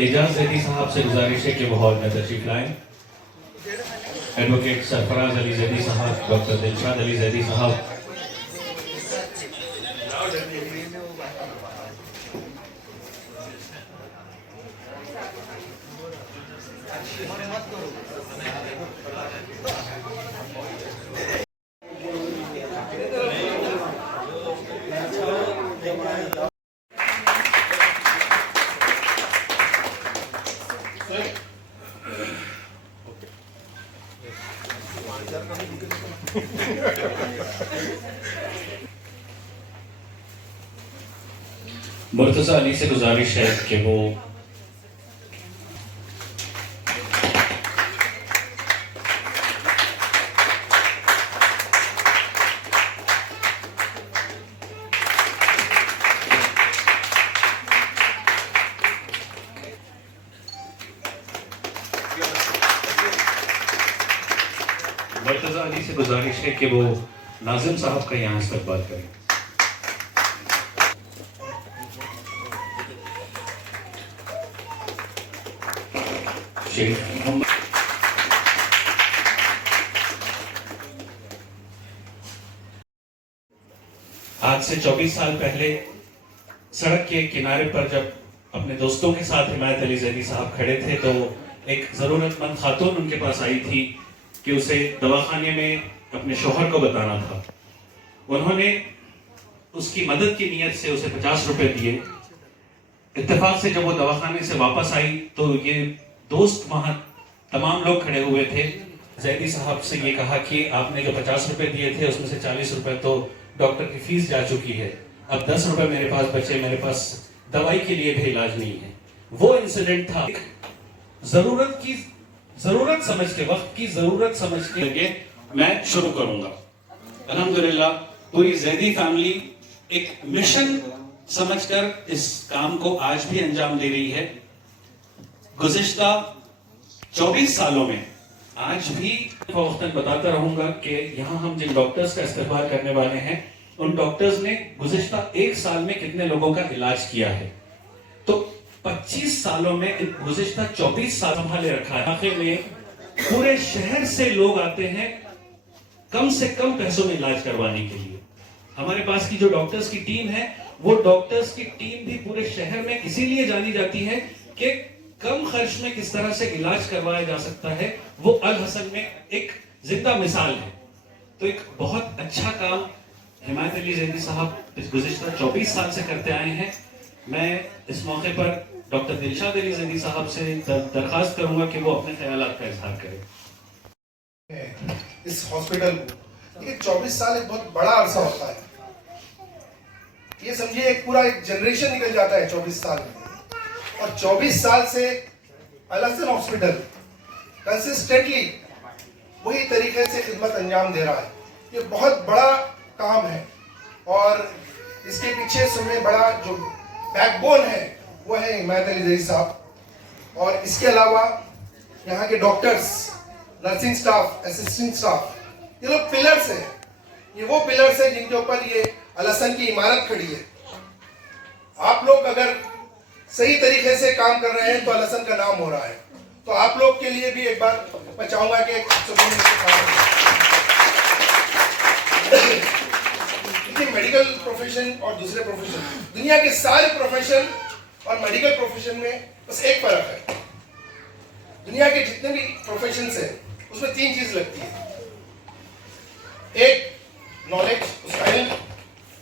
एजाज जैदी साहब से गुजारिश है कि वो हॉल में तशरीफ लाएं। एडवोकेट सरफराज अली जैदी साहब, डॉक्टर दिलशाद अली जैदी साहब, मुर्तजा अली से गुजारिश है कि वो मुर्तजा अली से गुजारिश है कि वो नाजिम साहब का यहाँ इस्तकबाल करें। आज से 24 साल पहले सड़क के किनारे पर जब अपने दोस्तों के साथ हिमायत अली जैदी साहब खड़े थे तो एक जरूरतमंद खातून उनके पास आई थी कि उसे दवाखाने में अपने शौहर को बताना था। उन्होंने उसकी मदद की नीयत से उसे 50 रुपए दिए। इत्तेफाक से जब वो दवाखाने से वापस आई तो ये दोस्त वहां तमाम लोग खड़े हुए थे। जैदी साहब से ये कहा कि आपने जो 50 रुपए दिए थे उसमें से 40 रुपए तो डॉक्टर की फीस जा चुकी है, अब 10 रुपए मेरे पास बचे, मेरे पास दवाई के लिए भी इलाज नहीं है। वो इंसिडेंट था। जरूरत समझ के, वक्त की जरूरत समझ के लगे मैं शुरू करूंगा। अल्हम्दुलिल्लाह पूरी जैदी फैमिली एक मिशन समझकर इस काम को आज भी अंजाम दे रही है। गुज़िश्ता 24 सालों में आज भी वक्तन बताता रहूंगा कि यहाँ हम जिन डॉक्टर्स का इस्तेमाल करने वाले हैं उन डॉक्टर्स ने गुज़िश्ता 1 साल में कितने लोगों का इलाज किया है। तो 25 सालों में गुज़िश्ता 24 साल संभाले रखा है। आखिर में पूरे शहर से लोग आते हैं कम से कम पैसों में इलाज करवाने के लिए। हमारे पास की जो डॉक्टर्स की टीम है वो डॉक्टर्स की टीम भी पूरे शहर में इसीलिए जानी जाती है कि कम खर्च में किस तरह से इलाज करवाया जा सकता है। वो अल हसन में एक जिंदा मिसाल है। तो एक बहुत अच्छा काम हिमायत अली जैदी साहब इस गुज़िश्ता 24 साल से करते आए हैं। मैं इस मौके पर डॉक्टर दिलशाद अली जैदी साहब से दरखास्त करूंगा कि वो अपने ख्यालात का इजहार करें। इस हॉस्पिटल को ये 24 साल एक बहुत बड़ा अरसा होता है। ये समझिए एक पूरा एक जनरेशन निकल जाता है 24 साल में। और 24 साल से अल हसन हॉस्पिटल कंसिस्टेंटली वही तरीके से खिदमत अंजाम दे रहा है। ये बहुत बड़ा काम है और इसके पीछे सबसे बड़ा जो बैकबोन है वो है हिमायत अली जैदी साहब। और इसके अलावा यहाँ के doctors, nursing staff, assistant staff, ये लोग पिलर्स हैं। ये वो पिलर्स हैं जिनके ऊपर ये अल हसन की इमारत खड़ी है। आप लोग अगर सही तरीके से काम कर रहे हैं तो अल हसन का नाम हो रहा है। तो आप लोग के लिए भी एक बार मैं चाहूंगा कि मेडिकल प्रोफेशन और दूसरे प्रोफेशन, दुनिया के सारे प्रोफेशन और मेडिकल प्रोफेशन में बस एक फर्क है। दुनिया के जितने भी प्रोफेशंस हैं उसमें 3 चीज लगती है। एक नॉलेज, उसका इल्म,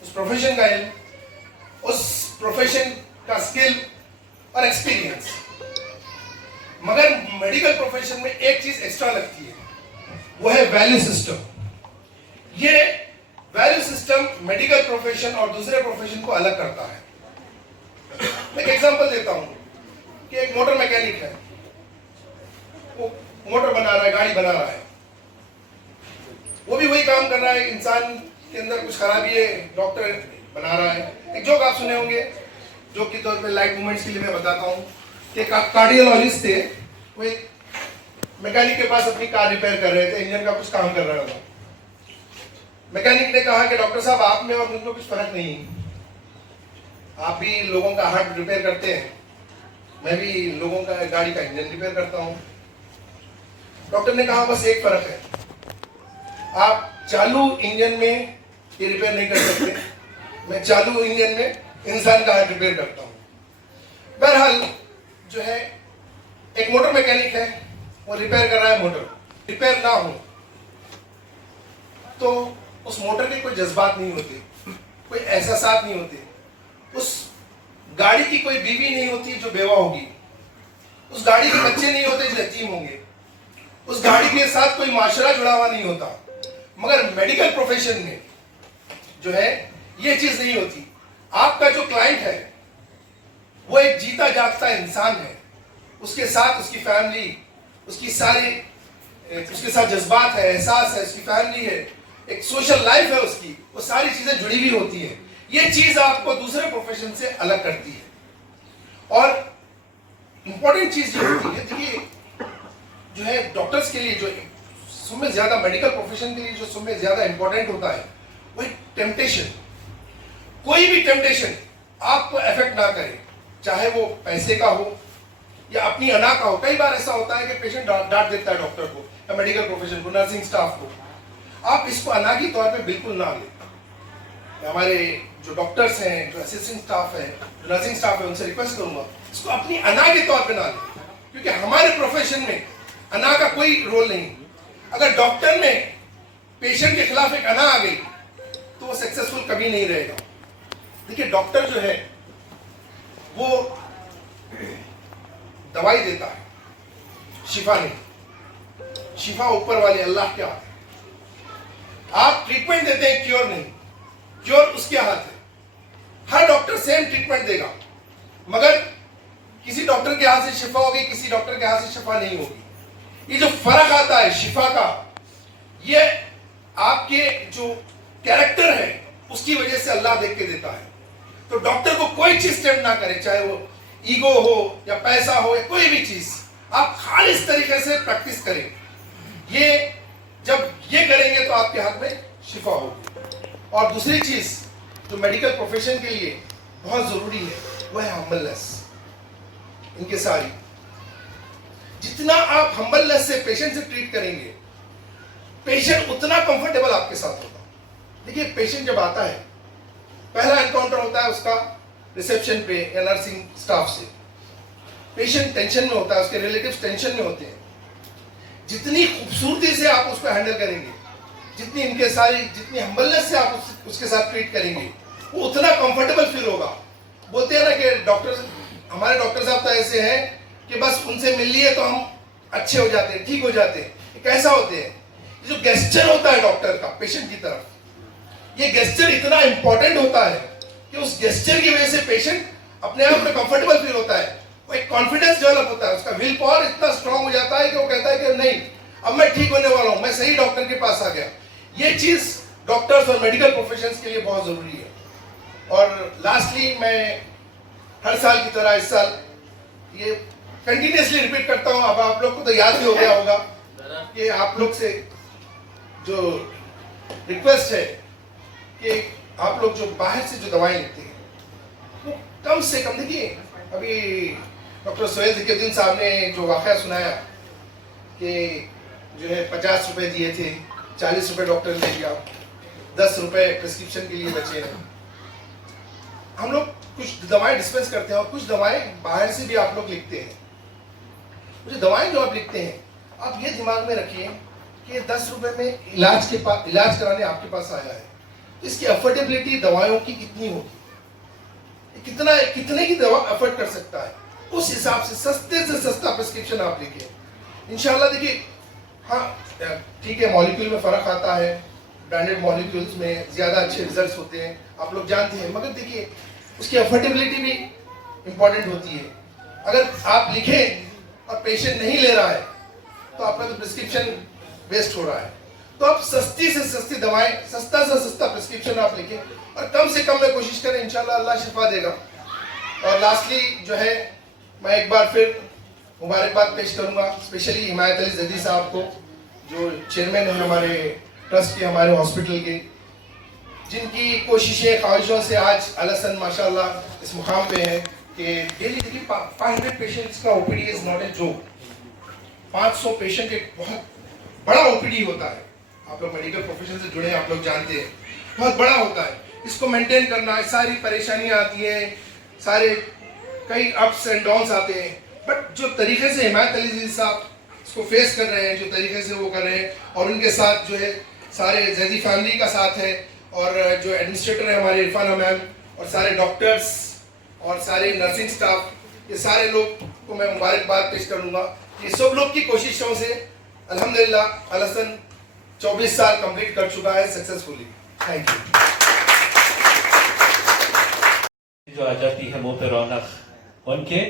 उस प्रोफेशन का इल्म, उस प्रोफेशन का स्किल और एक्सपीरियंस। मगर मेडिकल प्रोफेशन में एक चीज एक्स्ट्रा लगती है, वो है वैल्यू सिस्टम। ये वैल्यू सिस्टम मेडिकल प्रोफेशन और दूसरे प्रोफेशन को अलग करता है। मैं एक एग्जांपल देता हूं कि एक मोटर मैकेनिक है, वो मोटर बना रहा है, गाड़ी बना रहा है। वो भी वही काम कर रहा है, इंसान के अंदर कुछ खराबी है, डॉक्टर बना रहा है। एक जोक आप सुने होंगे, जोक के तौर पे लाइट मूवमेंट्स के लिए मैं बताता हूँ कि कार्डियोलॉजिस्ट थे, वो एक मैकेनिक के पास अपनी कार रिपेयर कर रहे थे, इंजन का कुछ काम कर रहा था। मैकेनिक ने कहा कि डॉक्टर साहब आप में और मुझ में कुछ फर्क नहीं है, आप भी लोगों का हार्ट रिपेयर करते हैं, मैं भी लोगों का गाड़ी का इंजन रिपेयर करता हूँ। डॉक्टर ने कहा बस एक फर्क है, आप चालू इंजन में ये रिपेयर नहीं कर सकते, मैं चालू इंजन में इंसान का हार्ट रिपेयर करता हूँ। बहरहाल जो है एक मोटर मैकेनिक है, वो रिपेयर कर रहा है मोटर। रिपेयर ना हो तो उस मोटर के कोई जज्बात नहीं होते, कोई एहसासात नहीं होते, उस गाड़ी की कोई बीवी नहीं होती जो बेवा होगी, उस गाड़ी के बच्चे नहीं होते जो यतीम होंगे, उस गाड़ी के साथ कोई माशरा जुड़ा हुआ नहीं होता। मगर मेडिकल प्रोफेशन में जो है ये चीज नहीं होती। आपका जो क्लाइंट है वो एक जीता जागता इंसान है, उसके साथ उसकी फैमिली, उसकी सारी उसके साथ जज्बात है, एहसास है, उसकी फैमिली है, एक सोशल लाइफ है उसकी, वो सारी चीजें जुड़ी हुई होती है। ये चीज आपको दूसरे प्रोफेशन से अलग करती है। और इंपॉर्टेंट चीज ये होती है, देखिए जो है डॉक्टर्स के लिए जो सबसे ज्यादा, मेडिकल प्रोफेशन के लिए जो सबसे ज्यादा इंपॉर्टेंट होता है वो एक टेम्पटेशन। कोई भी टेम्पटेशन आपको अफेक्ट ना करे, चाहे वो पैसे का हो या अपनी अना का हो। कई बार ऐसा होता है कि पेशेंट डांट देता है डॉक्टर को या मेडिकल प्रोफेशन को, नर्सिंग स्टाफ को। आप इसको अना की तौर पे बिल्कुल ना लें। हमारे जो डॉक्टर्स हैं, जो असिस्टेंट स्टाफ है, जो नर्सिंग स्टाफ है, उनसे रिक्वेस्ट करूंगा इसको अपनी अना के तौर पे ना लें, क्योंकि हमारे प्रोफेशन में अना का कोई रोल नहीं। अगर डॉक्टर में पेशेंट के खिलाफ एक अना आ गई तो वो सक्सेसफुल कभी नहीं रहेगा। देखिए डॉक्टर जो है वो दवाई देता है, शिफा नहीं। शिफा ऊपर वाले अल्लाह के हाथ है। आप ट्रीटमेंट देते हैं, क्योर नहीं, क्योर उसके हाथ है। हर डॉक्टर सेम ट्रीटमेंट देगा, मगर किसी डॉक्टर के हाथ से शिफा होगी, किसी डॉक्टर के हाथ से शिफा नहीं होगी। ये जो फर्क आता है शिफा का, ये आपके जो कैरेक्टर है उसकी वजह से अल्लाह देख के देता है। तो डॉक्टर को कोई चीज टेम्प्ट ना करे, चाहे वो ईगो हो या पैसा हो या कोई भी चीज, आप खालिस तरीके से प्रैक्टिस करें। ये जब ये करेंगे तो आपके हाथ में शिफा होगी। और दूसरी चीज जो मेडिकल प्रोफेशन के लिए बहुत जरूरी है वो है हम्बलनेस। इनके सारी जितना आप हम्बलनेस से पेशेंट से ट्रीट करेंगे, पेशेंट उतना कंफर्टेबल आपके साथ होगा। देखिए पेशेंट जब आता है, पहला एनकाउंटर होता है उसका रिसेप्शन पे या नर्सिंग स्टाफ से। पेशेंट टेंशन में होता है, उसके रिलेटिव्स टेंशन में होते हैं। जितनी खूबसूरती से आप उसको हैंडल करेंगे, जितनी हम्बलनेस से आप उसके साथ ट्रीट करेंगे, वो उतना कंफर्टेबल फील होगा। बोलते हैं ना कि हमारे डॉक्टर साहब तो ऐसे हैं कि बस उनसे मिल लिए तो हम अच्छे हो जाते हैं, ठीक हो जाते हैं। कैसा होते हैं, जो गेस्चर होता है डॉक्टर का पेशेंट की तरफ, ये गेस्चर इतना इंपॉर्टेंट होता है कि उस गेस्चर की वजह से पेशेंट अपने आप में कंफर्टेबल फील होता है, वो एक कॉन्फिडेंस डेवलप होता है, उसका विल पावर इतना स्ट्रांग हो जाता है कि वो कहता है कि नहीं, अब मैं ठीक होने वाला हूं, मैं सही डॉक्टर के पास आ गया। ये चीज डॉक्टर्स और मेडिकल प्रोफेशंस के लिए बहुत जरूरी है। और लास्टली मैं हर साल की तरह इस साल ये कंटिन्यूसली रिपीट करता हूं, अब आप लोग को तो याद भी हो गया होगा कि आप लोग से जो रिक्वेस्ट है कि आप लोग जो बाहर से जो दवाएं लेते हैं वो कम से कम, देखिए अभी डॉक्टर सोहेल ज़िक्रुद्दीन साहब ने जो वाक़या सुनाया कि जो है 50 रुपए दिए थे, 40 रुपए डॉक्टर ने दिया, 10 रुपए प्रिस्क्रिप्शन के लिए बचे हैं। हम लोग कुछ दवाएं डिस्पेंस करते हैं और कुछ दवाएं बाहर से भी आप लोग लिखते हैं। जो दवाएं जो आप लिखते हैं, आप ये दिमाग में रखिए कि 10 रुपए में इलाज कराने आपके पास आया है, तो इसकी अफोर्डेबिलिटी दवाओं की कितनी होगी, कितने की दवा अफोर्ड कर सकता है, उस हिसाब से सस्ते से सस्ता प्रिस्क्रिप्शन आप लिखिए। इंशाल्लाह देखिए, हाँ ठीक है, मॉलिक्यूल में फर्क आता है, ब्रांडेड मॉलिक्यूल्स में ज्यादा अच्छे रिजल्ट्स होते हैं, आप लोग जानते हैं, मगर देखिए उसकी अफोर्डेबिलिटी भी इंपॉर्टेंट होती है। अगर आप लिखें और पेशेंट नहीं ले रहा है तो आपका तो प्रिस्क्रिप्शन वेस्ट हो रहा है। तो आप सस्ती से सस्ती दवाएं, सस्ता से सस्ता प्रिस्क्रिप्शन आप लिखें और कम से कम में कोशिश करें, इंशाल्लाह अल्लाह शिफा देगा। और लास्टली जो है मैं एक बार फिर मुबारकबाद पेश करूंगा स्पेशली हिमायत अली जदी साहब को, जो चेयरमैन है हमारे ट्रस्ट के, हमारे हॉस्पिटल के, जिनकी कोशिशें ख्वाहिशों से आज अलसन माशाल्लाह इस मुकाम पे हैं। कि डेली देखिए 500 पेशेंट्स का OPD is not a joke. 500 patient एक बहुत बड़ा ओपीडी होता है। आप लोग मेडिकल प्रोफेशन से जुड़े हैं, आप लोग जानते हैं, बहुत बड़ा होता है। इसको मेंटेन करना, सारी परेशानियां आती हैं, सारे कई अप्स एंड डाउन्स आते हैं, बट जो तरीके से हिमायत अली जी साहब इसको फेस कर रहे हैं, जो तरीके से वो कर रहे हैं, और उनके साथ जो है सारे जैदी फैमिली का साथ है, और जो एडमिनिस्ट्रेटर है हमारे इरफाना मैम, और सारे डॉक्टर्स और सारे नर्सिंग स्टाफ, ये सारे लोग को मैं मुबारकबाद पेश करूँगा। ये सब लोग की कोशिशों से अल्हम्दुलिल्लाह अल हसन 24 साल कंप्लीट कर चुका है सक्सेसफुली। Thank you. जो आ जाती है मुंह पे रौनक, उनके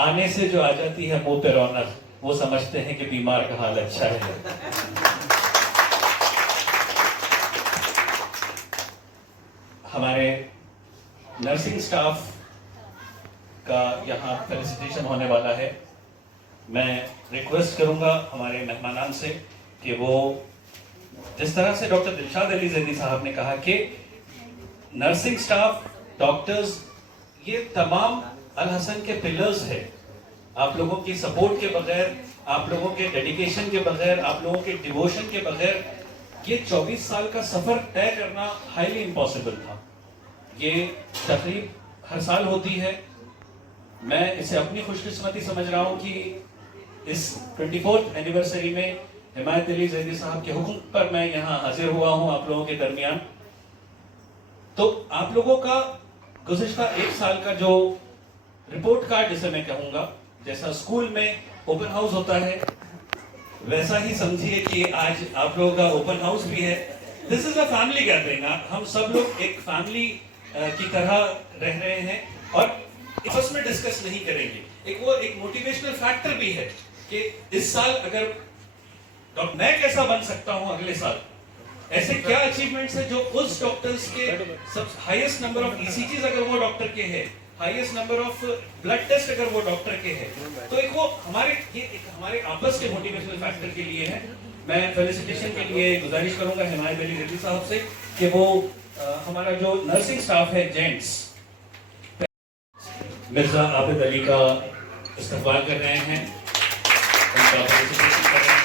आने से जो आ जाती है मुंह पे रौनक, वो समझते हैं कि बीमार का हाल अच्छा है। हमारे नर्सिंग स्टाफ का यहाँ फेलिसिटेशन होने वाला है। मैं रिक्वेस्ट करूंगा हमारे मेहमानान से कि वो जिस तरह से डॉक्टर दिलशाद अली जैदी साहब ने कहा कि नर्सिंग स्टाफ, डॉक्टर्स, ये तमाम अल हसन के पिलर्स है। आप लोगों की सपोर्ट के बगैर, आप लोगों के डेडिकेशन के बगैर, आप लोगों के डिवोशन के बगैर ये 24 साल का सफर तय करना हाईली इम्पॉसिबल था। ये तकरीब हर साल होती है। मैं इसे अपनी खुशकिस्मती समझ रहा हूँ कि इस 24th एनिवर्सरी में हिमायत अली जैदी साहब के हुक्म पर मैं यहाँ हाजिर हुआ हूँ आप लोगों के दरमियान। तो आप लोगों का गुज़िश्ता एक साल का जो रिपोर्ट कार्ड, जिसे मैं कहूँगा, जैसा स्कूल में ओपन हाउस होता है, वैसा ही समझिए कि आज आप लोगों का ओपन हाउस भी है। This is a family gathering. हम सब लोग एक फैमिली की तरह रह रहे हैं और आपस में डिस्कस नहीं करेंगे। एक मोटिवेशनल फैक्टर भी है कि इस साल अगर मैं कैसा बन सकता हूं अगले साल, ऐसे क्या अचीवमेंट्स है जो उस डॉक्टर्स के सब हाईएस्ट नंबर ऑफ ईसीजीज अगर वो डॉक्टर के है, highest number of blood test अगर वो डॉक्टर के है, तो एक वो हमारे आपस के मोटिवेशनल फैक्टर के लिए है। मैं फेलिसिटेशन के लिए गुजारिश करूंगा हिमायत अली जैदी साहब से कि वो हमारा जो नर्सिंग स्टाफ है, जेंट्स, मिर्जा आबिद अली का इस्तकबाल कर रहे हैं, उनका फेलिसिटेशन कर रहे हैं।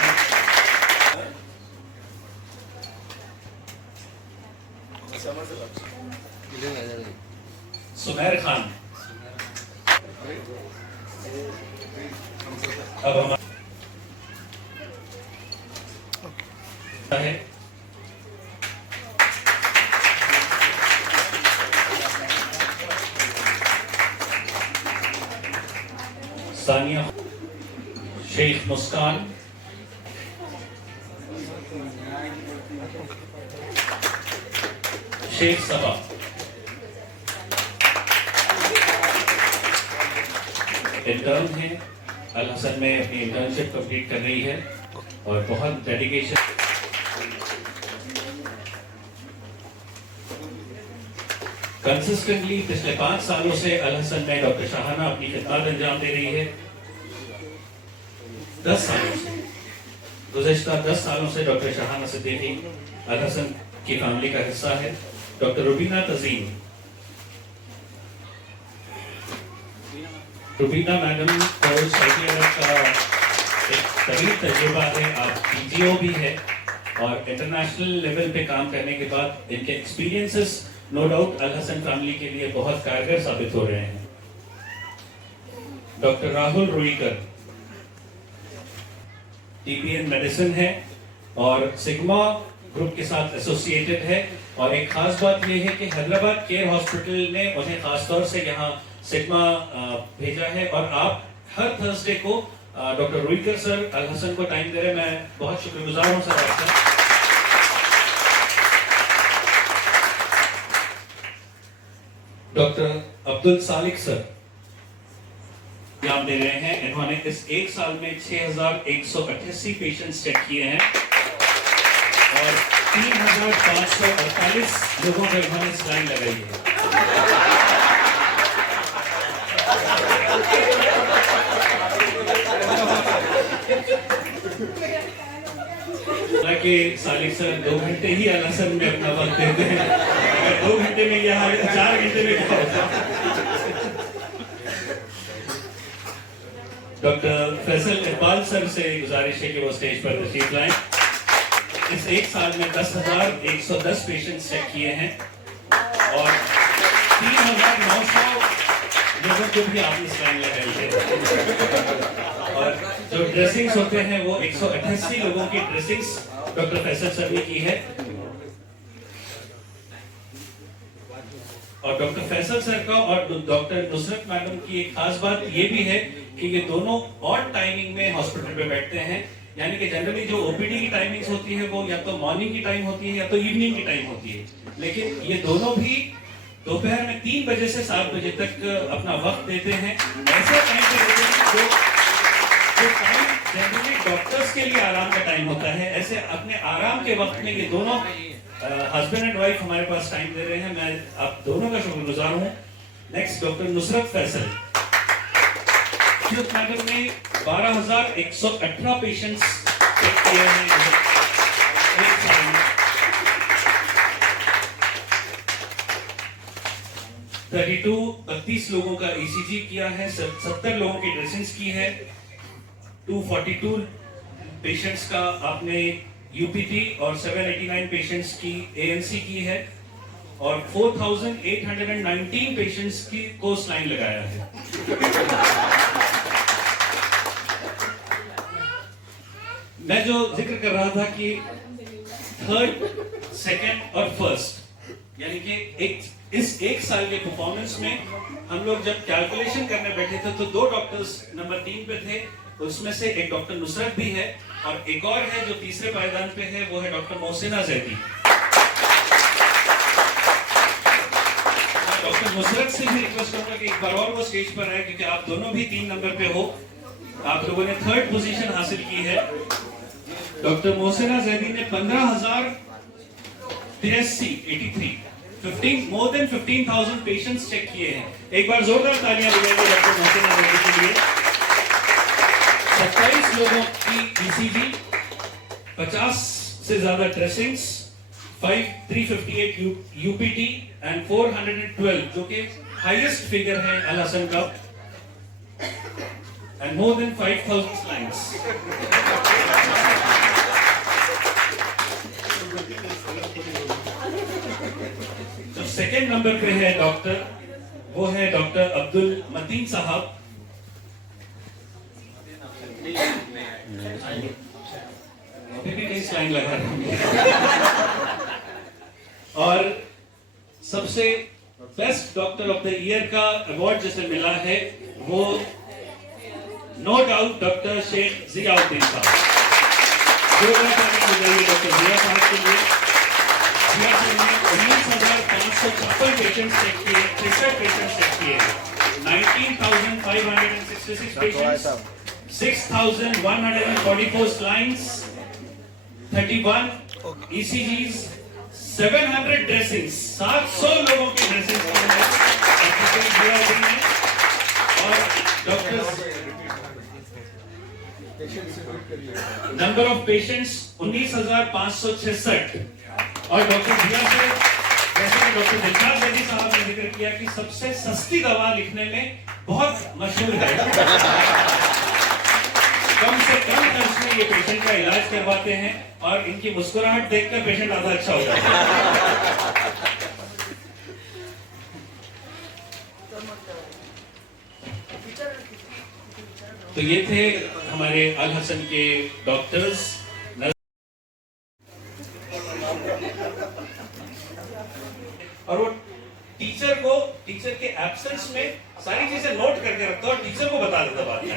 सुमैर खान अब हमारा है सानिया शेख मुस्कान, शेख सबा, इंटर्न है, अल हसन में अपनी इंटर्नशिप कंप्लीट कर रही है और बहुत डेडिकेशन। कंसिस्टेंटली पिछले 5 सालों से अल हसन में डॉक्टर शाहाना अपनी खिदमत अंजाम दे रही है। 10 सालों से, गुज़श्ता 10 सालों से डॉक्टर शाहाना सिद्दीकी अल हसन की फैमिली का हिस्सा है। डॉक्टर रुबीना तजीम, रुबीना मैडम को सऊदी अरब का एक तवील तजुर्बा है, आप पीजीओ भी है और इंटरनेशनल लेवल पे काम करने के बाद इनके एक्सपीरियंसेस नो डाउट अल हसन फैमिली के लिए बहुत कारगर साबित हो रहे हैं। Doctor Rahul Ruikar TPN medicine है और सिग्मा ग्रुप के साथ एसोसिएटेड है, और एक खास बात यह है कि हैदराबाद केयर हॉस्पिटल ने उन्हें खासतौर से यहाँ सिग्मा भेजा है, और आप हर थर्सडे को डॉक्टर रुईकर सर अल हसन को टाइम दे रहे हैं। मैं बहुत शुक्रगुजार हूँ सर आपका। डॉक्टर अब्दुल सालिक सर नाम दे रहे हैं। इन्होंने इस एक साल में 6188 पेशेंट्स चेक किए हैं और 3548 लोगों को इन्होंने स्लाइन लगाई है। हालांकि सालिक सर 2 घंटे ही अल हसन में अपना वक्त देते हैं, अगर 2 घंटे में यहाँ 4 घंटे में क्या होता है। डॉक्टर फैसल इकबाल सर से गुजारिश है कि वो स्टेज पर तशरीफ लाएं। इस एक साल में 10,110 पेशेंट्स चेक किए हैं और 3,900 लोगों को भी आपने स्कैन लगाए थे और जो ड्रेसिंग्स होते हैं वो 188 लोगों की ड्रेसिंग्स डॉक्टर फैसल सर ने की है। और डॉक्टर फैसल सर का और डॉक्टर नुसरत मैडम की एक खास बात ये भी है कि ये दोनों ऑड टाइमिंग में हॉस्पिटल पे बैठते हैं, यानी कि जनरली जो ओपीडी की टाइमिंग्स होती है वो या तो मॉर्निंग की टाइम होती है या तो इवनिंग की टाइम होती है, लेकिन ये दोनों भी दोपहर में 3 बजे से 7 बजे तक अपना वक्त देते हैं। ऐसे टाइम पे देते हैं जो टाइम जनरली डॉक्टर्स के लिए आराम का टाइम होता है, ऐसे अपने आराम के वक्त में ये दोनों हस्बैंड एंड वाइफ हमारे पास टाइम दे रहे हैं। मैं आप दोनों का शुक्रगुजार हूँ। Next doctor Nusrat Faisal madam ने 12,118 पेशेंट्स चेक किए हैं एक साल में। 32 लोगों का ईसीजी किया है, 70 लोगों की ड्रेसिंग्स की है, 242 पेशेंट्स का आपने यूपीटी और 789 पेशेंट्स की एएनसी की है और 4,819 पेशेंट्स की कोर्स लाइन लगाया है। मैं जो जिक्र कर रहा था कि 3rd, 2nd और 1st यानी कि इस एक साल के परफॉर्मेंस में हम लोग जब कैलकुलेशन करने बैठे थे तो 2 डॉक्टर्स नंबर 3 पे थे, उसमें से एक डॉक्टर नुसरत भी है और एक और है जो तीसरे पायदान पे है, वो है डॉक्टर मोहसिना जैदी। डॉक्टर नुसरत से भी रिक्वेस्ट करूंगा कि एक बार और वो स्टेज पर आए क्योंकि आप दोनों भी 3 नंबर पे हो, आप लोगों ने 3rd पोजीशन हासिल की है। डॉक्टर मोहसिना जैदी ने 15,083 मोर देन 15,000 पेशेंट्स चेक किए हैं। एक बार जोरदार तालियां बजाइए डॉक्टर मोहसिना जैदी के लिए। 27 लोगों की ईसीजी, 50 से ज्यादा ड्रेसिंग्स, 358 यूपीटी एंड 412 जो कि हाईएस्ट फिगर है अल हसन का, एंड मोर देन 5,000 लाइन्स। जो सेकेंड नंबर पे है डॉक्टर, वो है डॉक्टर अब्दुल मतीन साहब। अभी भी कई लाइन लगा रहे और सबसे best doctor of the year का अवार्ड जिसे मिला है वो no doubt doctor Sheikh Ziauddin साहब। डॉक्टर जिया साहब के लिए 19,556 पेशेंट्स चेक किए, 63 पेशेंट्स चेक किए, 19,566 पेशेंट्स, 6,144 lines, 31 ECGs, 700 dressings, 700 लोगों की ड्रेसिंग और डॉक्टर्स नंबर ऑफ पेशेंट्स 19,566 और डॉक्टर जिया से जैसे कि डॉक्टर दिलशाद जैदी साहब ने जिक्र किया कि सबसे सस्ती दवा लिखने में बहुत मशहूर है। कम से कम खर्च में ये पेशेंट का इलाज करवाते हैं और इनकी मुस्कुराहट देखकर पेशेंट आधा अच्छा हो जाता है। तो ये थे हमारे अल हसन के डॉक्टर्स। और वो टीचर के एब्सेंस में सारी चीजें नोट करके रखता और टीचर को बता देता बाद में।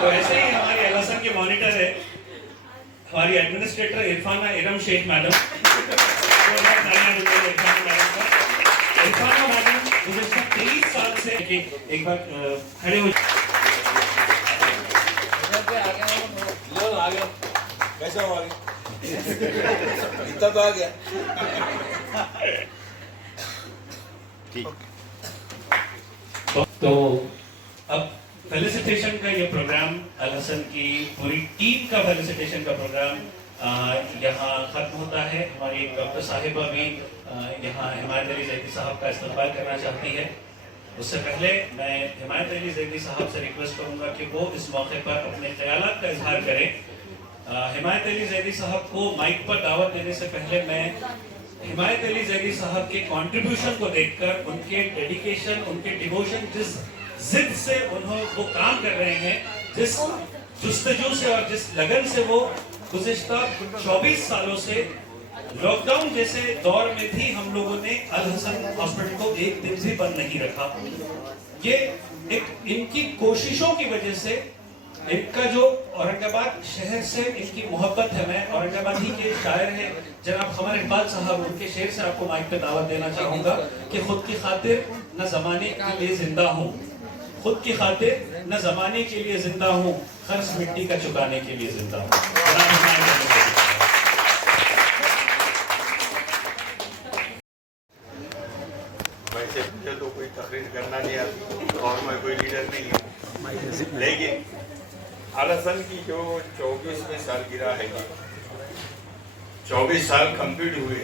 तो ऐसे ही हमारे अल हसन के मॉनिटर है हमारी administrator Irfana Iram Sheikh madam. Irfana madam गुज़श्ता 23 साल से एक बार खड़े हो आ गया कैसा हो आगे इतना तो आ गया ठीक। तो अब फेलिसिटेशन का ये प्रोग्राम अल हसन की पूरी टीम का फेलिसिटेशन का प्रोग्राम यहाँ खत्म होता है। हमारी डॉक्टर साहिबा भी यहाँ हिमायत अली जैदी साहब का इस्तेमाल करना चाहती है। उससे पहले मैं हिमायत अली जैदी साहब से रिक्वेस्ट करूंगा कि वो इस मौके पर अपने ख्यालात का इजहार करें। हिमायत अली जैदी साहब को माइक पर दावत देने से पहले मैं हिमायत अली जैदी साहब के कंट्रीब्यूशन को देखकर, उनके डेडिकेशन, उनके डिवोशन, जिस जिद से वो काम कर रहे हैं, जिस जुस्तजू से और जिस लगन से वो गुज़िश्ता 24 सालों से लॉकडाउन जैसे दौर में भी हम लोगों ने अल हसन हॉस्पिटल को एक दिन भी बंद नहीं रखा। ये एक इनकी कोशिशों की वजह से, इनका जो औरंगाबाद शहर से इनकी मोहब्बत है। मैं औरंगाबादी के शायर हैं जनाब क़मर इकबाल साहब, उनके शेर से आपको माइक पे दावत देना चाहूंगा कि खुद की खातिर न जमाने के लिए जिंदा हूँ, खुद की खातिर न जमाने के लिए जिंदा हूँ, खर्च मिट्टी का चुकाने के लिए जिंदा हूँ। वैसे मुझे तो कोई तकरीर करना नहीं आती और मैं कोई लीडर नहीं हूँ, लेकिन अल हसन की जो 24वीं सालगिरह है, 24 साल कंप्लीट हुए,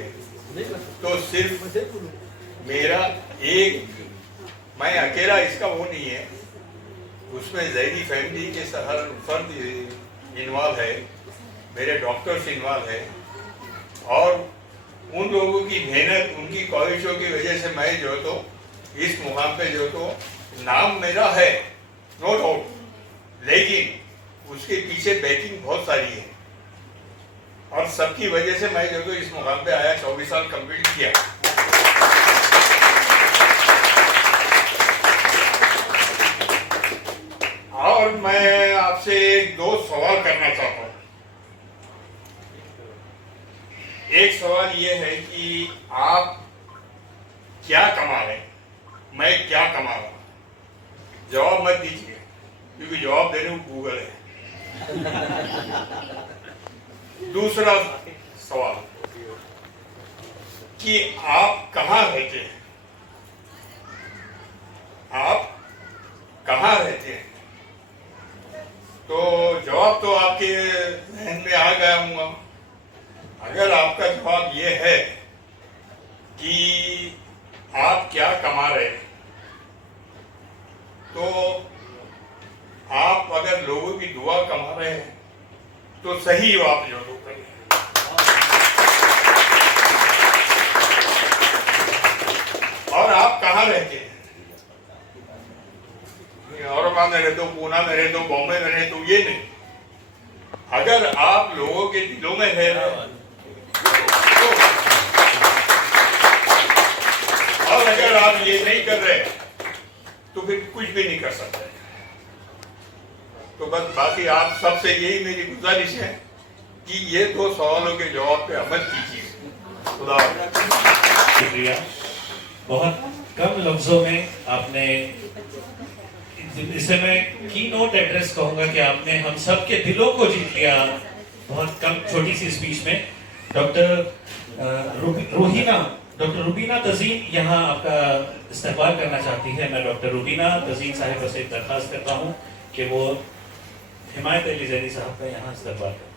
तो सिर्फ मेरा एक, मैं अकेला इसका वो नहीं है, उसमें जैदी फैमिली के हर फर्द इन्वॉल्व है, मेरे डॉक्टर्स इन्वॉल्व है, और उन लोगों की मेहनत, उनकी ख्वाहिशों की वजह से मैं जो तो इस मुकाम पे जो तो नाम मेरा है, नो डाउट, लेकिन उसके पीछे बैकिंग बहुत सारी है, और सबकी वजह से मैं जो तो इस मुकाम पे आया, 24 साल कंप्लीट किया। और मैं आपसे दो सवाल करना चाहता हूँ। एक सवाल ये है कि आप क्या कमा रहे हैं, मैं क्या कमा रहा हूं। जवाब मत दीजिए, क्योंकि जवाब देने को गूगल है। दूसरा सवाल कि आप कहाँ रहते हैं, आप कहाँ रहते हैं। तो जवाब तो आपके जहन में आ गया होगा। अगर आपका जवाब ये है कि आप क्या कमा रहे हैं, तो आप अगर लोगों की दुआ कमा रहे हैं तो सही आप जो लोग करें। और आप कहाँ रहते हैं, औरंगाबाद में रहते हो, पूना में रहते हो, बॉम्बे में रहते हो, ये नहीं। अगर आप लोगों के दिलों में रह रहे हैं, और अगर आप ये नहीं कर रहे तो फिर कुछ भी नहीं कर सकते। तो बस बाकी आप सबसे यही मेरी गुजारिश है कि ये दो सवालों के जवाब पे अमल कीजिए। खुदा शुक्रिया। बहुत कम लफ्जों में आपने, इसे मैं की नोट एड्रेस कहूंगा कि आपने हम सब के दिलों को जीत लिया। बहुत कम छोटी सी स्पीच में डॉक्टर रुबीना तज़ीन यहाँ आपका इस्तेमाल करना चाहती है। मैं डॉक्टर रुबीना तज़ीन साहिबा से दरख्वास्त करता हूँ कि वो हिमायत अली जैदी साहब का यहाँ इस्तेमाल करें।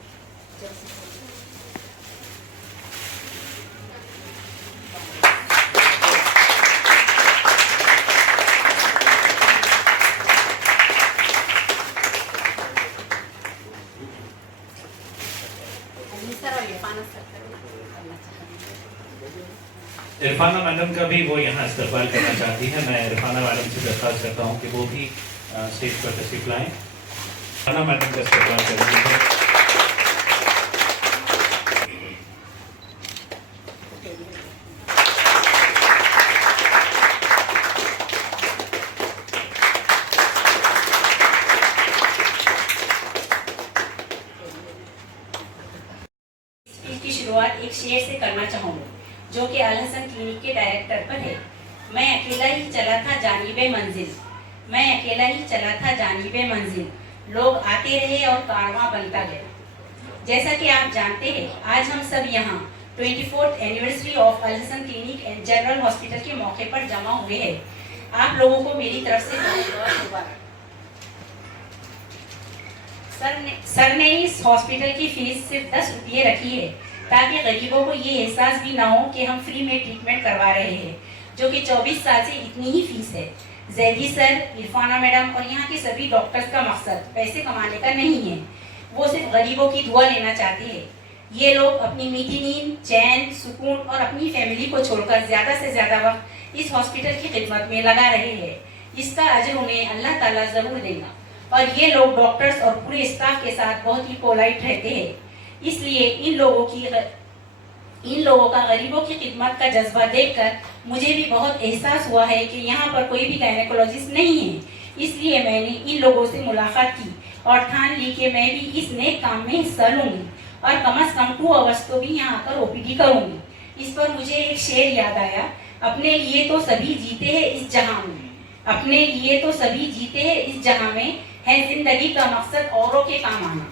इरफाना मैडम का भी वो यहाँ इस्तेमाल करना चाहती है। मैं इरफाना मैडम से दरख्वास्त करता हूँ कि वो भी स्टेज पर तशरीफ लाएं। इरफाना मैडम का इस्तेमाल करेंगे। की शुरुआत एक शेर से करना चाहूँगी जो कि अल हसन क्लिनिक के डायरेक्टर पर है। मैं अकेला ही चला था जानिबे मंजिल, मैं अकेला ही चला था जानिबे मंजिल, लोग आते रहे और कारवां बनता गया। जैसा कि आप जानते हैं, आज हम सब यहाँ 24th anniversary of Al Hasan clinic and general hospital के मौके पर जमा हुए हैं। आप लोगों को मेरी तरफ से बहुत मुबारक। सर ने इस हॉस्पिटल की फीस सिर्फ 10 रुपये रखी है ताकि गरीबों को ये एहसास भी ना हो कि हम फ्री में ट्रीटमेंट करवा रहे हैं, जो कि 24 साल से इतनी ही फीस है। जैदी सर, इरफाना मैडम और यहाँ के सभी डॉक्टर्स का मकसद पैसे कमाने का नहीं है, वो सिर्फ गरीबों की दुआ लेना चाहते हैं। ये लोग अपनी मीठी नींद, चैन, सुकून और अपनी फैमिली को छोड़कर ज़्यादा से ज़्यादा वक्त इस हॉस्पिटल की खिदमत में लगा रहे हैं। इसका अजर उन्हें अल्लाह ताला ज़रूर देगा। और ये लोग डॉक्टर्स और पूरे स्टाफ के साथ बहुत ही पोलाइट रहते हैं। इसलिए इन लोगों का गरीबों की खिदमत का जज्बा देखकर मुझे भी बहुत एहसास हुआ है कि यहाँ पर कोई भी गायनेकोलॉजिस्ट नहीं है। इसलिए मैंने इन लोगों से मुलाकात की और ठान ली कि मैं भी इस नेक काम में हिस्सा लूँगी और कम से कम 2 आवर्स तो भी यहाँ पर ओपीडी करूँगी। इस पर मुझे एक शेर याद आया, अपने लिए तो सभी जीते हैं इस जहां में, अपने लिए तो सभी जीते हैं इस जहां में, है जिंदगी का मकसद औरों के काम आना।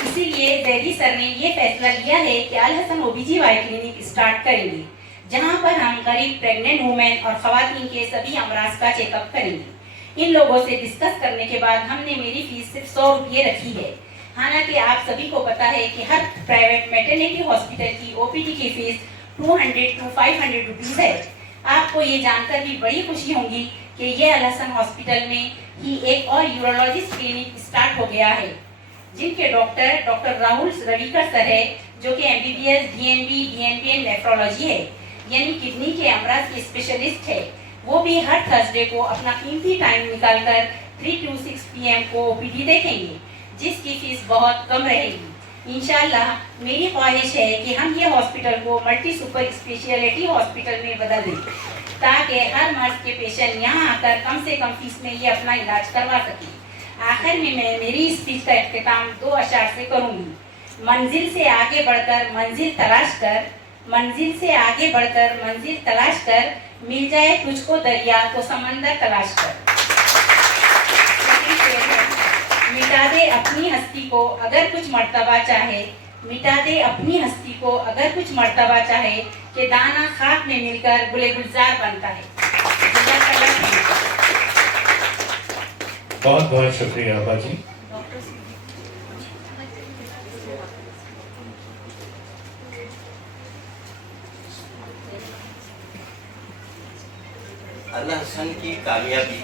इसीलिए जैदी सर ने ये फैसला लिया है कि अल हसन OBGY क्लिनिक स्टार्ट करेंगे, जहां पर हम गरीब प्रेग्नेंट वुमेन और खवातीन के सभी अमराज का चेकअप करेंगे। इन लोगों से डिस्कस करने के बाद हमने मेरी फीस सिर्फ 100 रुपये रखी है। हालांकि आप सभी को पता है कि हर प्राइवेट मैटरनिटी हॉस्पिटल की OPD की फीस 200 to 500 रुपीज़ है। आपको ये जानकर भी बड़ी खुशी होगी कि ये अल हसन हॉस्पिटल में ही एक और यूरोलॉजिस्ट क्लिनिक स्टार्ट हो गया है, जिनके डॉक्टर राहुल रविकर सर है, जो कि MBBS, DNB, DNP and nephrology है, यानी किडनी के अमराज के स्पेशलिस्ट है। वो भी हर थर्सडे को अपना कीमती टाइम निकालकर 3 to 6 PM को OPD देखेंगे, जिसकी फीस बहुत कम रहेगी। इंशाल्लाह मेरी ख्वाहिश है कि हम ये हॉस्पिटल को मल्टी सुपर स्पेशलिटी हॉस्पिटल में बदल दें, ताकि हर मर्ज के पेशेंट यहाँ आकर कम से कम फीस में ये अपना इलाज करवा सकें। आखिर में मैं मेरी स्पीच का इख्तिताम 2 अशार से करूँगी। मंजिल से आगे बढ़कर मंजिल तलाश कर, मंजिल से आगे बढ़कर मंजिल तलाश कर, मिल जाए तुझको दरिया तो समंदर तलाश कर। मिटा दे अपनी हस्ती को अगर कुछ मर्तबा चाहे, मिटा दे अपनी हस्ती को अगर कुछ मर्तबा चाहे, कि दाना खाक में मिलकर गुले गुलजार बनता है। बहुत बहुत शुक्रिया आबा जी। अल हसन की कामयाबी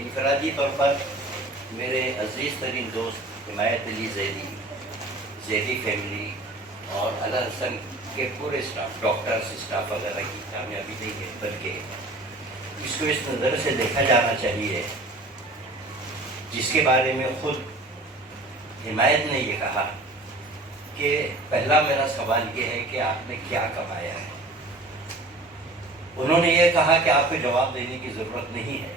इनफरादी तौर पर मेरे अजीज़ तरीन दोस्त हिमायत अली जैदी फैमिली और अल हसन के पूरे स्टाफ, डॉक्टर्स, स्टाफ वगैरह की कामयाबी नहीं है, बल्कि इसको इस नज़र से देखा जाना चाहिए जिसके बारे में खुद हिमायत ने ये कहा कि पहला मेरा सवाल ये है कि आपने क्या कमाया है। उन्होंने ये कहा कि आपको जवाब देने की ज़रूरत नहीं है,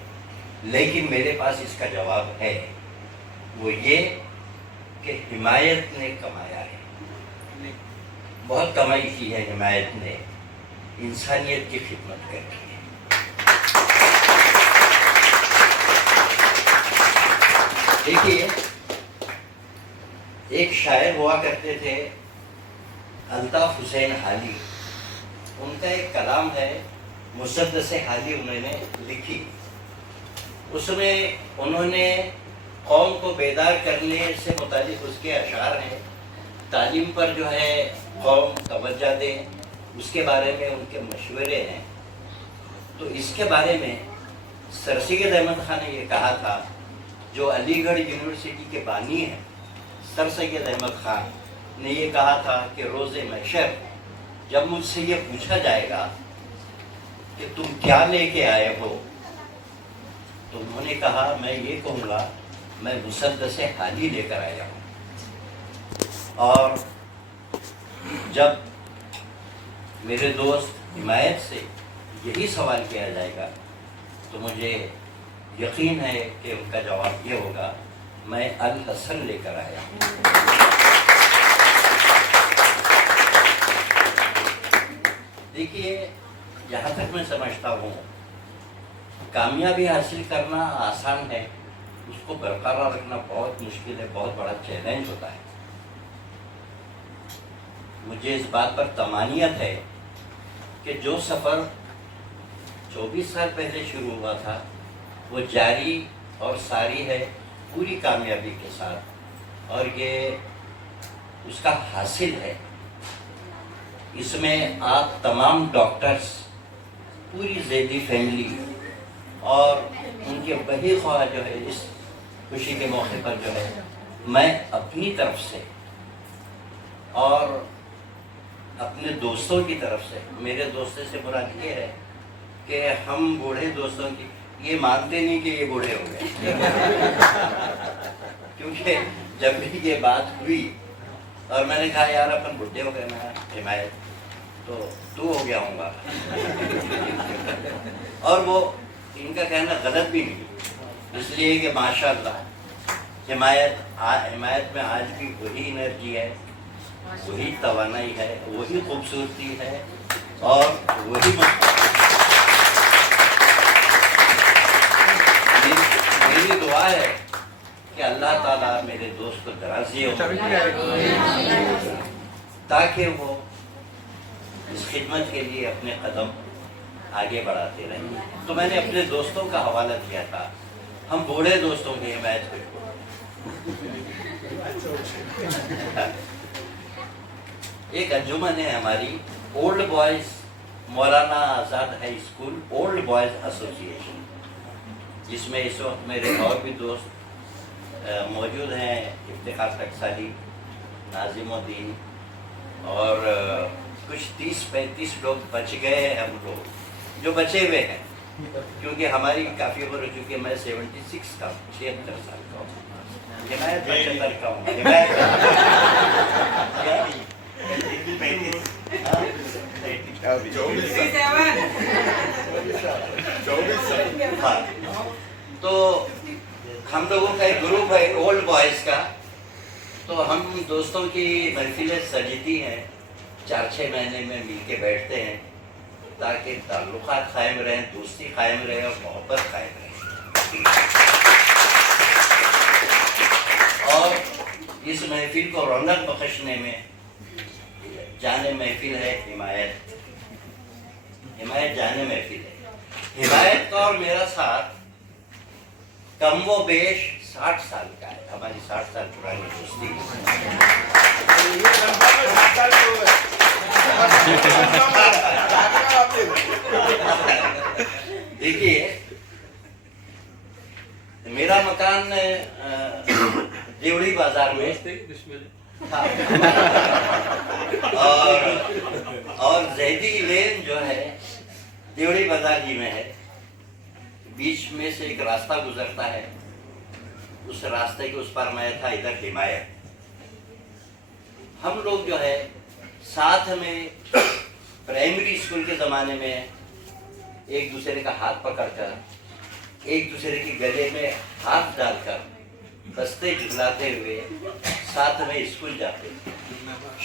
लेकिन मेरे पास इसका जवाब है। वो ये कि हिमायत ने कमाया है, बहुत कमाई की है हिमायत ने, इंसानियत की खिदमत करके। देखिए, एक शायर हुआ करते थे अल्ताफ हुसैन हाली, उनका एक कलाम है मुसद्दसे हाली, उन्होंने लिखी। उसमें उन्होंने कौम को बेदार करने से मुतालिक उसके अशार हैं, तालीम पर जो है कौम तवज्जो दें, उसके बारे में उनके मशवरे हैं। तो इसके बारे में सर सैयद अहमद खान ने ये कहा था, जो अलीगढ़ यूनिवर्सिटी के बानी हैं, सर सैयद अहमद खान ने ये कहा था कि रोज़े महशर जब मुझसे ये पूछा जाएगा कि तुम क्या लेके आए हो, तो उन्होंने कहा मैं ये कहूँगा मैं मुसद्दसे हाली लेकर आया हूँ। और जब मेरे दोस्त हिमायत से यही सवाल किया जाएगा तो मुझे यकीन है कि उनका जवाब ये होगा मैं अल हसन लेकर आया हूँ। देखिए, जहाँ तक मैं समझता हूँ कामयाबी हासिल करना आसान है, उसको बरकरार रखना बहुत मुश्किल है, बहुत बड़ा चैलेंज होता है। मुझे इस बात पर तमानियत है कि जो सफ़र 24 साल पहले शुरू हुआ था वो जारी और सारी है पूरी कामयाबी के साथ, और ये उसका हासिल है। इसमें आप तमाम डॉक्टर्स पूरी जैदी फैमिली और उनके बही ख्वाह जो है इस खुशी के मौके पर जो है मैं अपनी तरफ से और अपने दोस्तों की तरफ से, मेरे दोस्तों से मुराद ये है कि हम बूढ़े दोस्तों की, ये मानते नहीं कि ये बूढ़े हो गए क्योंकि जब भी ये बात हुई और मैंने कहा यार अपन बुढ़े हो गए, मैं हिमायत तो तू हो गया होगा और वो इनका कहना गलत भी नहीं, इसलिए कि माशाअल्लाह हिमायत में आज भी वही एनर्जी है, वही तवानाई है, वही खूबसूरती है और वही मेरी दुआ है कि अल्लाह ताला मेरे दोस्त को दराज़ी हो ताकि वो इस खिदमत के लिए अपने कदम आगे बढ़ाते रहें। तो मैंने अपने दोस्तों का हवाला दिया था, हम बूढ़े दोस्तों के हिमायत को एक अंजुमन है हमारी, old boys Maulana Azad high school old boys association, जिसमें इस वक्त मेरे और भी दोस्त मौजूद हैं, इफ्तिखार टकसाली, नाजिमुद्दीन और कुछ 30-35 लोग बच गए हैं, हम लोग जो बचे हुए हैं, क्योंकि हमारी काफ़ी उम्र हो चुकी है। मैं 76 का 76 साल का हूँ, हिमायत 75 का हूँ, हाँ। तो हम लोगों का एक ग्रुप है ओल्ड बॉयज का, तो हम दोस्तों की महफिलें सजती हैं, 4-6 महीने में मिल के बैठते हैं ताकि ताल्लुकात कायम रहें, दोस्ती कायम रहे और मोहब्बत कायम रहे। और इस महफिल को रौनक बख्शने में जाने महफिल है हिमायत जाने महफिल है। हिमायत का और मेरा साथ कम वो बेश 60 साल का है, हमारी 60 साल पुरानी दोस्ती। देखिए, मेरा मकान देवड़ी बाजार में था और जैदी लेन जो है देवड़ी बाजार जी में है, बीच में से एक रास्ता गुजरता है, उस रास्ते के उस पर मैं था, इधर हिमायत। हम लोग जो है साथ में प्राइमरी स्कूल के ज़माने में एक दूसरे का हाथ पकड़कर, एक दूसरे के गले में हाथ डालकर, बस्ते झुलाते हुए साथ में स्कूल जाते थे,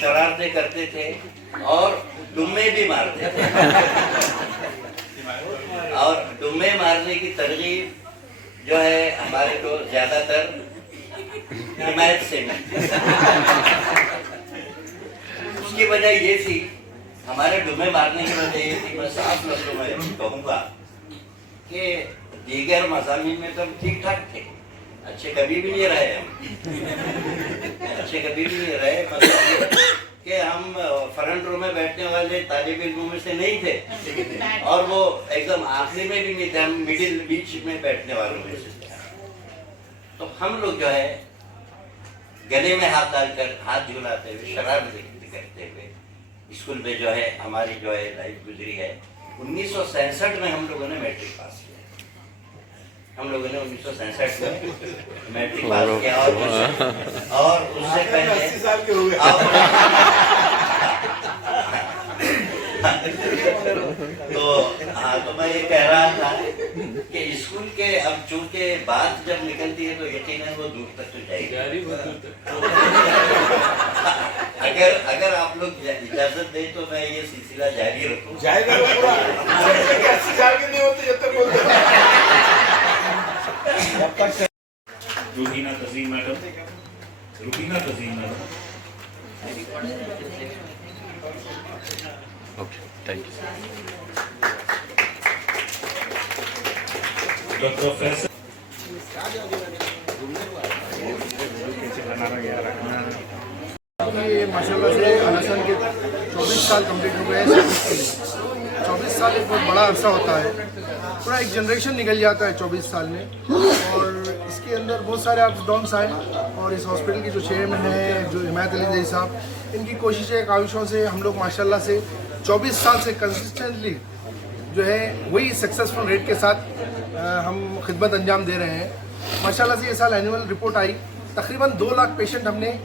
शरारतें करते थे और डुम्मे भी मारते थे। और डुम्मे मारने की तरकीब जो है हमारे को ज्यादातर हिमायत से मिलती। उसकी वजह ये थी, हमारे डुम्मे मारने की वजह ये थी, मैं साफ लफ्जों में कहूँगा कि दीगर मज़ामीन में तो ठीक ठाक थे, अच्छे कभी भी नहीं रहे हम, अच्छे कभी भी नहीं रहे, मतलब कि हम फ्रंट रो में बैठने वाले तालिब इल्मों में से नहीं थे और वो एकदम आखिरी में भी नहीं थे, हम मिडिल बीच में बैठने वालों में से थे। तो हम लोग जो है गले में हाथ डालकर, हाथ झुलाते हुए, शरारत करते हुए स्कूल में जो है हमारी जो है लाइफ गुजरी है। 1967 में हम लोगों ने मैट्रिक पास किया, हम लोगों ने 1967 में मैट्रिक पास किया और उससे पहले 80 साल के हो गए। तो हाँ, तो मैं ये कह रहा था कि स्कूल के अब चूंकि बात जब निकलती है तो यकीनन वो दूर तक तो जाएगी। अगर आप लोग इजाजत दें तो मैं ये सिलसिला जारी रखूं। जाएगा तो पूरा 80 साल के नहीं होते जब तक बोलते। Rubina Tazeem madam, Okay, thank you. Doctor Faisal, ये माशाल्लाह से अनसन के 24 साल कंप्लीट हो गए हैं सर्विस के लिए। 24 साल एक बहुत बड़ा अरसा होता है, पूरा एक जनरेशन निकल जाता है 24 साल में। और इसके अंदर बहुत सारे अप्स डाउन्स आए और इस हॉस्पिटल के जो चेयरमैन हैं, जो हिमायत अली जैदी साहब, इनकी कोशिशें काविशों से हम लोग माशाल्लाह से 24 साल से कंसिस्टेंटली जो है वही सक्सेसफुल रेट के साथ हम खिदमत अंजाम दे रहे हैं। माशाल्लाह से ये साल एनुअल रिपोर्ट आई, तकरीबन 2 लाख पेशेंट हमने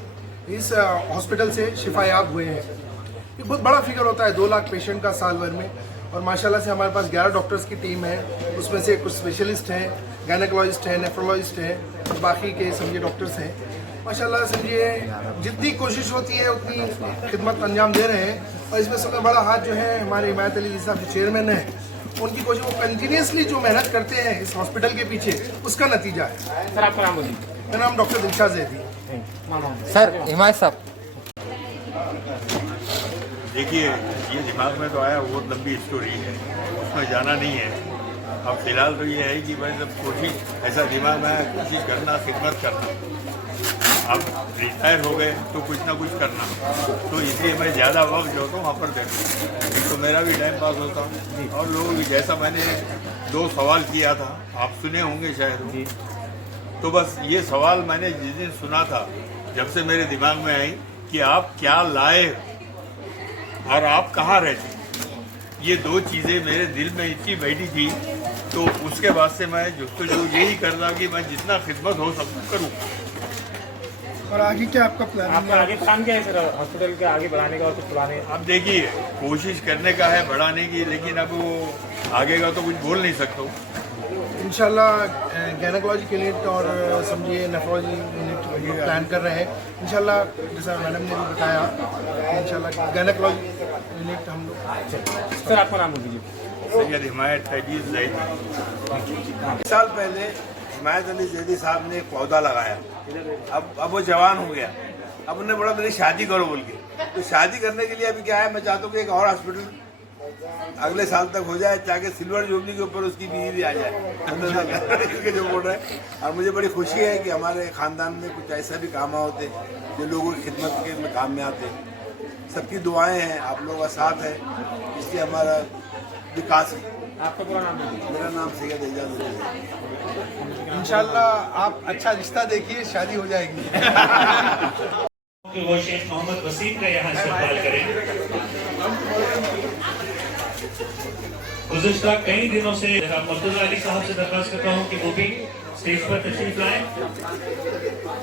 इस हॉस्पिटल से शिफायाब हुए हैं। ये बहुत बड़ा फिगर होता है 2 लाख पेशेंट का साल भर में। और माशाल्लाह से हमारे पास 11 डॉक्टर्स की टीम है, उसमें से कुछ स्पेशलिस्ट हैं, गायनेकोलॉजिस्ट हैं, नेफ्रोलॉजिस्ट हैं, और बाकी के समझिए डॉक्टर्स हैं। माशाल्लाह समझिए जितनी कोशिश होती है उतनी खिदमत अंजाम दे रहे हैं। और इसमें सबसे बड़ा हाथ जो है हमारे हिमायत अली साहब जो चेयरमैन हैं, उनकी कोशिश, वो कंटिन्यूसली जो मेहनत करते हैं इस हॉस्पिटल के पीछे, उसका नतीजा है। सर आपका नाम बोलिए। मेरा नाम डॉक्टर दिलशाद जैदी। सर हिमायत साहब, देखिए, ये दिमाग में तो आया, बहुत लंबी स्टोरी है, उसमें जाना नहीं है। अब फिलहाल तो ये है कि भाई जब कोशिश, ऐसा दिमाग में आया, कोशिश करना, खिदमत करना। अब रिटायर हो गए तो कुछ ना कुछ करना, तो इसलिए मैं ज़्यादा वक्त जो होता हूँ वहाँ पर देता, तो मेरा भी टाइम पास होता। और लोगों की, जैसा मैंने 2 सवाल किया था, आप सुने होंगे शायद, तो बस ये सवाल मैंने जिस दिन सुना था, जब से मेरे दिमाग में आई कि आप क्या लाए और आप कहाँ रहते, ये 2 चीज़ें मेरे दिल में इतनी बैठी थी। तो उसके बाद से मैं जो यही कर रहा कि मैं जितना खिदमत हो सकूँ करूँ। और आगे क्या आपका प्लान? आपका आगे प्लान क्या है सर हॉस्पिटल के आगे बढ़ाने का और कुछ बढ़ाने? अब देखिए, कोशिश करने का है बढ़ाने की, लेकिन अब वो आगे का तो कुछ बोल नहीं सकता हूँ। इंशाल्लाह गायनेकोलॉजी यूनिट और समझिए नेफ्रोलॉजी यूनिट प्लान कर रहे हैं। इंशाल्लाह जैसा मैडम ने भी बताया, इंशाल्लाह गायनेकोलॉजी यूनिट हम लोग। सर आपका नाम बोल दीजिए। सैयद हिमायत अली जैदी। साल पहले हिमायत अली जैदी साहब ने एक पौधा लगाया, अब वो जवान हो गया, अब उन्हें बोला मेरी शादी करो बोल के। तो शादी करने के लिए अभी क्या है, मैं चाहता हूँ कि एक और हॉस्पिटल अगले साल तक हो जाए, ताकि सिल्वर जुबली के ऊपर उसकी बीवी भी आ जाए जो बोल रहे हैं। और मुझे बड़ी खुशी है कि हमारे ख़ानदान में कुछ ऐसा भी काम होते जो लोगों की खिदमत के में काम में आते। सबकी दुआएं हैं, आप लोगों का साथ है, इसलिए हमारा विकास है। आपका पूरा नाम बोलिए। मेरा नाम सैयद एजाज है। इंशाल्लाह आप अच्छा रिश्ता देखिए, शादी हो जाएगी। कि वो शेख मोहम्मद वसीम का यहाँ इस्तेमाल करें। गुज़िश्ता कई दिनों से जनाब मुर्तज़ा अली साहब से दरख्वास्त करता हूँ कि वो भी स्टेज पर तशरीफ लाएं।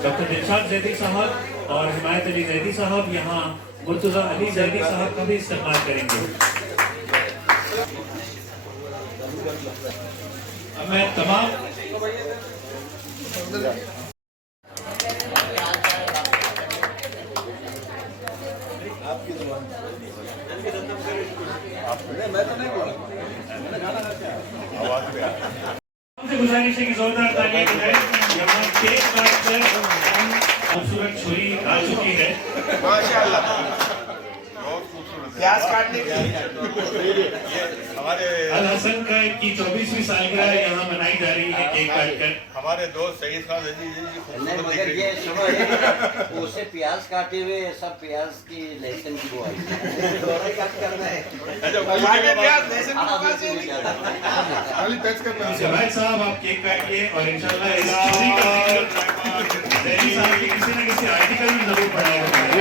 डॉक्टर दिलशाद जैदी साहब और हिमायत अली जैदी साहब यहाँ मुर्तज़ा अली जैदी साहब का भी इस्तेमाल करेंगे। अब मैं तमाम से गुजारिश है कि जोरदार तालियां बजाएं। यहाँ केक काट कर खूबसूरत छुरी आ चुकी है। माशाल्लाह, प्याज काटने की हमारे अल हसन का की 24वीं सालगिरह यहाँ मनाई जा रही है केक काट कर। हमारे दोस्त सईद खान रजी जी नहीं, मगर ये सुनो, उसे प्याज काटे हुए सब प्याज की लहसुन की वो आई कट करना है। जवाहिर साहब आप केक काटिए और इंशाल्लाह इस छुरी का जैदी साहब की किसी न किसी आर्टिकल में जरूर पढ़ाया होगा।